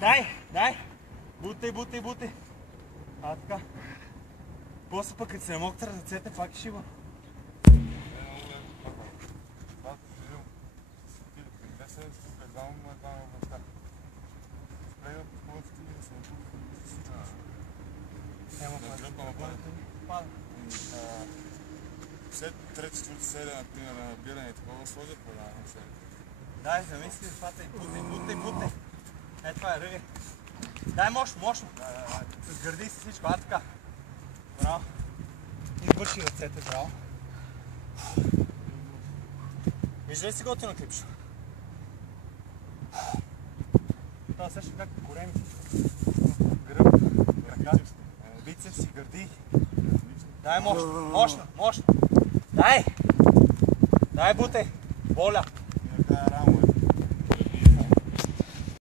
Дай! Бутай! А, така. После пък, като се намокта ръцете, пак ще го. След трети-четвърти серия, например, на набиране и такова сложат по-голяма серия. Дай, замисли, хватай, бутай. Е, това е ръги. Дай мощно. С гърди си всичко, а така. Браво. Избърши ръцете, браво. Вижда ли си готино клипчо? Това също как кореми всичко. Гръб, ръка, бицепси, гърди. Дай мощно. Дай, бутай. Воля. И ръка рамо.